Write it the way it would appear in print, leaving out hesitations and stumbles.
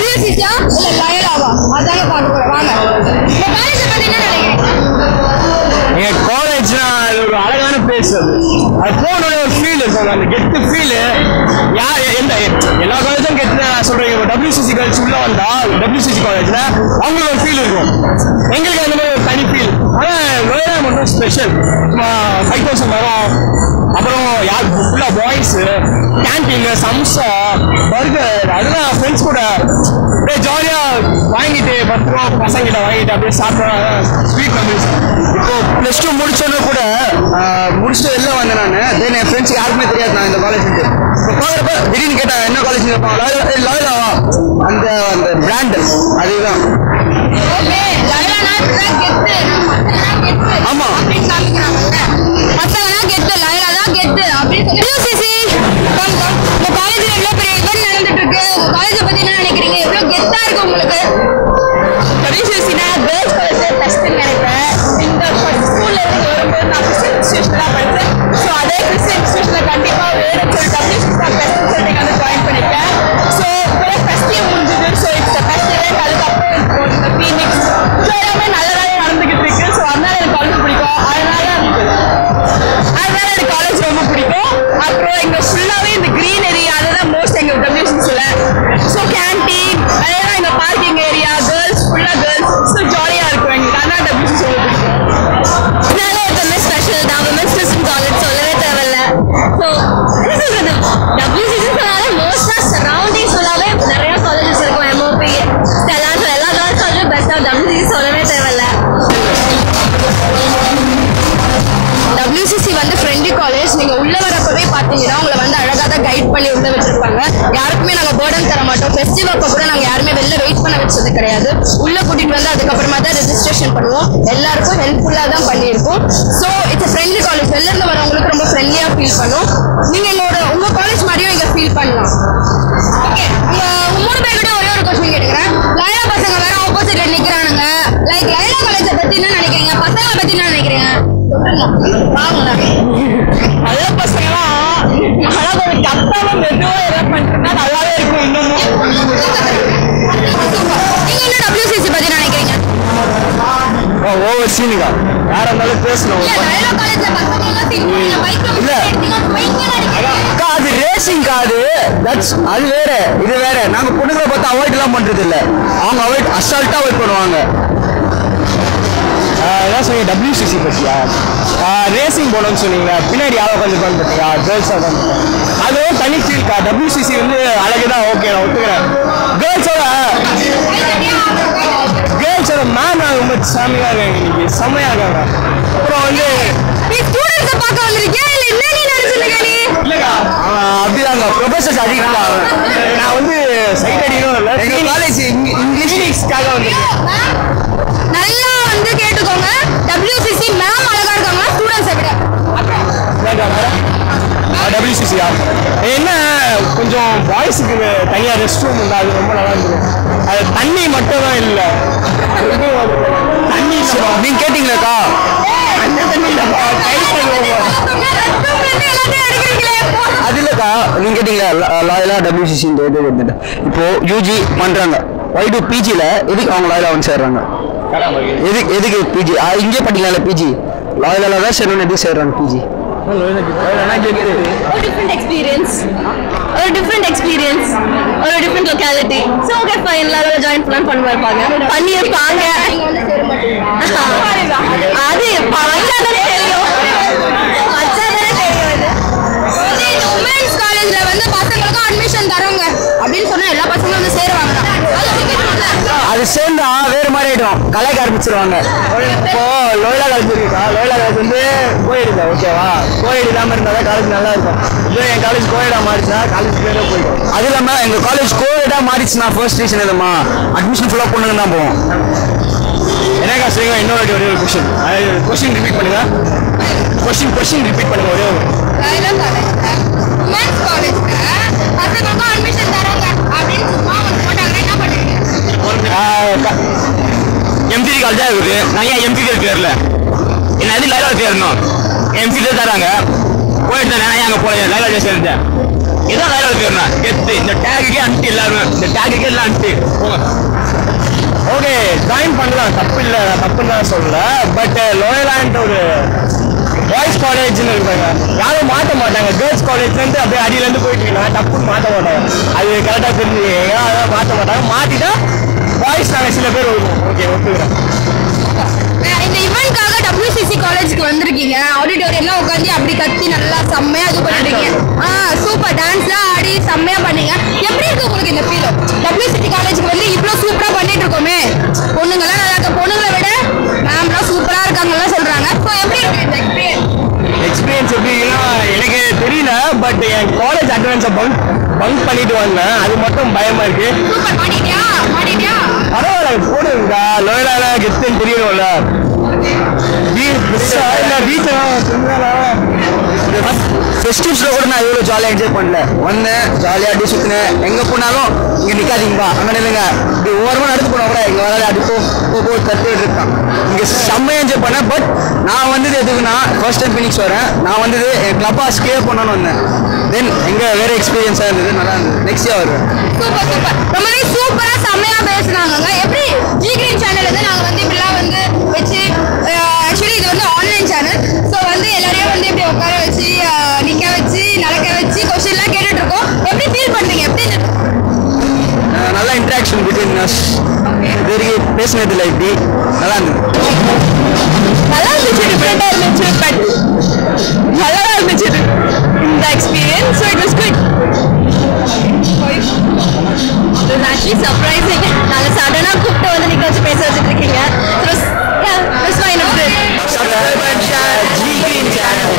WCC-யா இல்ல லயோலாவா அதாங்க பார்க்க போறோம் வாங்க. இந்த காலேஜ் பத்தி என்ன நினைக்கிறீங்க? எங்க காலேஜ்னா அது ஒரு அழகான பிளேஸ். அது போன ஒரு ஃபீல் இருக்கும், அந்த கெத்து ஃபீல். யார் எந்த எல்லா காலேஜும் கெத்து சொல்றீங்க. WCC காலேஜ் உள்ள வந்தா WCC காலேஜ்ல அவங்களுக்கு ஒரு ஃபீல் இருக்கும், எங்களுக்கு அந்த மாதிரி ஒரு தனி ஃபீல். ஆனால் லோயலா மட்டும் ஸ்பெஷல். 5000 வரும். அப்புறம் யார் ஃபுல்லாக பாய்ஸ், கேன்டீன், சம்சா, பர்கர், அதெல்லாம் ஃப்ரெண்ட்ஸ் கூட அப்படியே ஜாலியாக வாங்கிட்டு 10 ரூபா பசங்கிட்ட வாங்கிட்டு அப்படியே சாப்பிட்றோம். Sweet memories. இப்போ +2 முடிச்சோன்னு கூட முடிச்சுட்டு வெளில வந்தேன் நான். தென் என் ஃப்ரெண்ட்ஸ் யாருக்குமே தெரியாது நான் இந்த காலேஜுக்கு. இப்போ பார்க்குறப்ப திடீர்னு கேட்டாங்க என்ன காலேஜ் இருப்பாங்க, லயோலாவா அந்த அந்த பிராண்ட் அதுதான். ஆமா பசங்கன்னா கெத்து, லயோலா தான் கெத்து அப்படின்னு WCC இந்த காலேஜ்ல எவ்வளவு பெரிய இவென்ட் நடந்துட்டு இருக்கு. காலேஜை பத்தி என்ன நினைக்கிறீங்க? எவ்வளவு கெத்தா இருக்கு உங்களுக்கு? WCC-னா கேர்ள்ஸ் காலேஜ் ஃபர்ஸ்ட்னு நினைக்கிறேன். இந்த ஸ்கூல்ல இருந்து வரும்போது நான் கிறிஸ்டியன் இன்ஸ்டியூஷன்ல படித்தேன். ஸோ அதே கிறிஸ்டியன் இன்ஸ்டியூஷன்ல கண்டிப்பா வேணும்னு சொல்லி WCC ஃபர்ஸ்ட் சொல்லி வந்து ஜாயின் பண்ணிட்டேன். ஸோ இப்போ ஃபர்ஸ்ட் இயர் முடிஞ்சது. So it's first year. அதுக்கப்புறம் இப்போ இந்த ஃபீனிக்ஸ் ஸோ எல்லாமே நல்லதாக நடந்துகிட்டு இருக்கு. ஸோ அதனால எனக்கு காலேஜ் பிடிக்கும். அதனால எனக்கு காலேஜ் ரொம்ப பிடிக்கும். அப்புறம் எங்க ஃபுல்லாவே இந்த கிரீனரி அதுதான் மோஸ்ட் எங்க WCC-ல. ஸோ கேன்டீன் அதெல்லாம் எங்க பார்க்கிங் ஏரியா, கேர்ள்ஸ் ஃபுல்லா கேர்ள்ஸ். ஸோ ஜாலியா இருக்கும் எங்களுக்கு. அதனால WCC ரொம்ப பிடிக்கும். இதனால எப்பவுமே ஸ்பெஷல் தான். விமென்ஸ் கிறிஸ்டியன் காலேஜ் சொல்லவே தேவையில்ல. ஸோ என்ன சொல்றது, WCC சொன்னாலே மோஸ்டா சரௌண்டிங் சொல்லாவே நிறைய காலேஜஸ் இருக்கும். MOP எல்லா கேர்ள்ஸ் காலேஜும் பெஸ்டா. WCC சொல்லவே தேவையில்ல. WCC வந்து ஃப்ரெண்ட்லி காலேஜ். நீங்க உள்ள வரப்பவே பாத்தீங்கன்னா உங்களை வந்து அழகா தான் கைட் பண்ணி உள்ள வச்சிருப்பாங்க. யாருக்குமே நாங்க பேர்டன் தர மாட்டோம். ஃபெஸ்டிவல் அப்ப கூட நாங்க யாருமே வெளில வெயிட் பண்ண வச்சது கிடையாது. உள்ள கூட்டிட்டு வந்து அதுக்கப்புறமா தான் ரெஜிஸ்ட்ரேஷன் பண்ணுவோம். எல்லாருக்கும் ஹெல்ப்ஃபுல்லா தான் பண்ணியிருக்கோம். So it's friendly college. வெளில இருந்து வரவங்களுக்கு ரொம்ப ஃப்ரெண்ட்லியா ஃபீல் பண்ணும். நீங்க உங்க காலேஜ் மாதிரியும் இங்க ஃபீல் பண்ணலாம். ஓகே, உங்க 3 பேர்கிட்ட ஒரே ஒரு கொஸ்டின் கேட்டுக்கிறேன். லயோலா பசங்க வேற ஆப்போசிட்ல நிக்கிறானுங்க. லைக் லயோலா காலேஜை பத்தி என்ன நினைக்கிறீங்க? பசங்களை பத்தி என்ன நினைக்கிறீங்க? நல்ல பசங்களாம் அழகா ஒரு கத்தாம மெதுவா எல்லாம் பண்ணிட்டுனா நல்லாவே இருக்கும். இன்னமும் நீங்க என்ன WCC பத்தி நினைக்கிறீங்க? ஓவர் சீனுக்கா யாரா இருந்தாலும் பேசணும். அது ரேசிங் காது, அது வேற இது வேற. நாங்க பொண்ணுங்களை பார்த்து அவாய்ட் எல்லாம் பண்றது இல்லை. அவங்க அவாய்ட் அசால்ட்டா அவாய்ட் பண்ணுவாங்க. அதான் சொன்னீங்க WCC பற்றியா? ரேசிங் போனோம்னு சொன்னீங்க. பின்னாடி யாரோ கொஞ்சம் பண்ண பார்த்தீங்க கேர்ள்ஸாக வந்து அதுவும் தனி ஃபீல்க்கா. WCC வந்து அழகுதான், ஓகே நான் ஒத்துக்கிறேன். கேர்ள்ஸோட மேம் ரொம்ப சாமியாக இருக்காங்க, இன்னைக்கு செம்மையாக இருக்காங்க. அப்புறம் வந்து இல்லைக்கா அப்படிதாங்க ப்ரொஃபசர்ஸ் அதிகங்களா. நான் வந்து சைட் அடிக்கணும் இல்லை, எங்கள் காலேஜ் இங்கிலீஷ்க்காக வந்து நல்லா வந்து கேட்டுக்கோங்க. WCC மேம் அழகா இருக்காங்க ஸ்டூடெண்ட்ஸை விட. WCC-யா என்ன கொஞ்சம் பாய்ஸுக்கு தனியாக ரெஸ்ட் ரூம் உண்டு, அது ரொம்ப நல்லா இருந்தது. அது தண்ணி மட்டும் தான் இல்லை, தண்ணி நீங்க கேட்டீங்களாக்கா? அந்த தண்ணி இல்லைப்பா, அது இல்லைக்கா. நீங்க கேட்டீங்களா லாயலா WCC இந்த இது வந்துட்டு இப்போ UG பண்றாங்க. வைடு PG-ல எதுக்கு அவங்க லாயலா வந்து சேர்றாங்க? எதுக்கு PG இங்கே படிக்கலாம்ல? PG லாயலா தான் சேரணும். எதுக்கு சேர்றாங்க PG? different experience or a different locality. So okay fine, எல்லாரும் join plan பண்ணுவாங்க. பண்ணிருப்பாங்க. அது பாங்கதானே தெரியும். அச்சாதானே தெரியும். இது உமன்ஸ் காலேஜ்ல வந்து பசங்களுக்கு அட்மிஷன் தராங்க அப்படினு சொன்னா எல்லா பசங்களும் வந்து சேருவாங்க. அது சேர்ந்தா வேற மாதிரி ஆயிடும், கலாய்க்க ஆரம்பிச்சிருவாங்க. இப்போ லோயலா காலேஜ் இருக்கா, லோயலா காலேஜ் வந்து கோயெடு, ஓகேவா? கோயெடு இல்லாமல் இருந்தால் தான் காலேஜ் நல்லா இருக்கும். இப்போ என் காலேஜ் கோயெடா மாறிச்சுன்னா காலேஜ் பேரே போயிடும். அது இல்லாமல் எங்கள் காலேஜ் கோயெடா மாறிச்சுன்னா ஃபர்ஸ்ட் ரீசன் எதுமா அட்மிஷன் ஃபுல்லாக பொண்ணுங்க தான் போவோம். என்னக்கா சரிங்க? இன்னொரு ஒரே ஒரு கொஸ்டின் ரிப்பீட் பண்ணுங்க. கொஸ்டின் ரிப்பீட் பண்ணுங்க. ஒரே ஒரு உமன்ஸ் காலேஜ்ல பசங்களுக்கு அட்மிஷன் தராங்க அப்படின்னு சும்மா வந்து போட்டாங்கன்னா என்ன பண்ணுவீங்க? MCD காலேஜா இருக்குது. நான் ஏன் MCD பேர்ல என்ன அது லைலா சேரணும்? MCD தராங்க, போயிட்டு நான் அங்கே போய் லைலா சேர்ந்தேன். இதான் வேலை இருக்குண்ணா கெத்து. இந்த டேகுக்கே அனுப்பி எல்லாருமே இந்த டேகுக்கே எல்லாம் அனுப்பி ஓகே ஜாயின் பண்ணலாம், தப்பு இல்லை, தப்புன்னு தான் சொல்லல. பட் லோயலான்ட்டு ஒரு பாய்ஸ் காலேஜ்னு இருப்பாங்க, யாரும் மாற்ற மாட்டாங்க. கேர்ள்ஸ் காலேஜ்லேருந்து அப்படியே அடியிலேருந்து போயிட்டு இருக்காங்க, டப்புன்னு மாற்ற மாட்டாங்க. அது கரெக்டாக தெரிஞ்சுக்கங்க, அதெல்லாம் மாற்ற மாட்டாங்க. மாற்றிட்டா பாய்ஸ் நாங்கள் சில பேர் வருவோம். ஓகே ஒத்துக்கிறேன். இந்த இவெண்ட்காக WCC காலேஜுக்கு வந்திருக்கீங்க, ஆடிட்டோரியம்லாம் உட்காந்து அப்படி கத்தி நல்லா செம்மையா இது பண்ணிருக்கீங்க. சூப்பர் டான்ஸ்லாம் ஆடி செம்மையா பண்ணீங்க. எப்படி இருக்கு உங்களுக்கு இந்த ஃபீல்? WCC காலேஜுக்கு வந்து இவ்வளோ சூப்பரா பண்ணிட்டு இருக்கோமே, பொண்ணுங்களாம் நல்லா இருக்க, பொண்ணுங்களை விட மேம்லாம் சூப்பரா இருக்காங்கலாம் சொல்றாங்க. ஸோ எப்படி இருக்கு இந்த எக்ஸ்பீரியன்ஸ் எப்படின்னா எனக்கு தெரியல. பட் என் காலேஜ் அட்டெண்டன்ஸை பங்க் பண்ணிட்டு வந்தேன், அது மட்டும் பயமா இருக்கு. சூப்பர் மாட்டிட்டியா மாட்டிட்டியா? பரவாயில்ல போடுங்கடா, லோயலால கெத்துன்னு தெரியும்ல. ஃபெஸ்டிவ்ஸ்ல கூட நான் எவ்வளோ ஜாலியாக என்ஜாய் பண்ணல. வந்தேன் ஜாலியாக அடி சுற்றினேன். எங்கே போனாலும் இங்கே நிற்காதீங்கப்பா, அங்கே நில்லுங்க, இப்படி ஓரமாக நடந்து போனால் கூட இங்கே வராது அடிப்போ போ கற்றுக்கிட்டு இருக்கான். இங்கே செம்மையாக என்ஜாய் பண்ணேன். பட் நான் வந்தது எதுக்குன்னா ஃபர்ஸ்ட் டைம் ஃபினிக்ஸ் வரேன். நான் வந்தது என் கிளப்பா ஸ்டே பண்ணணும்னு வந்தேன். தென் எங்கே வேறு எக்ஸ்பீரியன்ஸாக இருந்தது, நல்லா இருந்தது. நெக்ஸ்ட் இயர் வருவேன். சூப்பர் சூப்பர், ரொம்பவே சூப்பரா செம்மையா பேசுனாங்க. எப்படி ஜி கிரீன் சேனல் வந்து நாங்கள் வந்து இப்படிலாம் வந்து வச்சு, ஆக்சுவலி இது வந்து ஆன்லைன் சேனல். ஸோ வந்து எல்லாரையும் வந்து இப்படி உட்கார வச்சு நிற்க வச்சு நடக்க வச்சு கொஸ்டின்லாம் கேட்டுட்டு இருக்கோம். எப்படி ஃபீல் பண்ணுறீங்க? எப்படி நல்லா இன்ட்ராக்ஷன் பிட்வீன் அஸ். இது வரைக்கும் பேசினதில்லை, இப்படி நல்லா இருந்தது. நல்லா இருந்துச்சு, டிஃப்ரெண்டாக இருந்துச்சு, பட் நல்லா இருந்துச்சு இந்த experience. So it was good. It was actually surprising. நாங்கள் சடனாக கூப்பிட்டு வந்து நிற்க வச்சு பேச வச்சுட்டு இருக்கீங்க. It was fine. Subscribe and share G Green channel.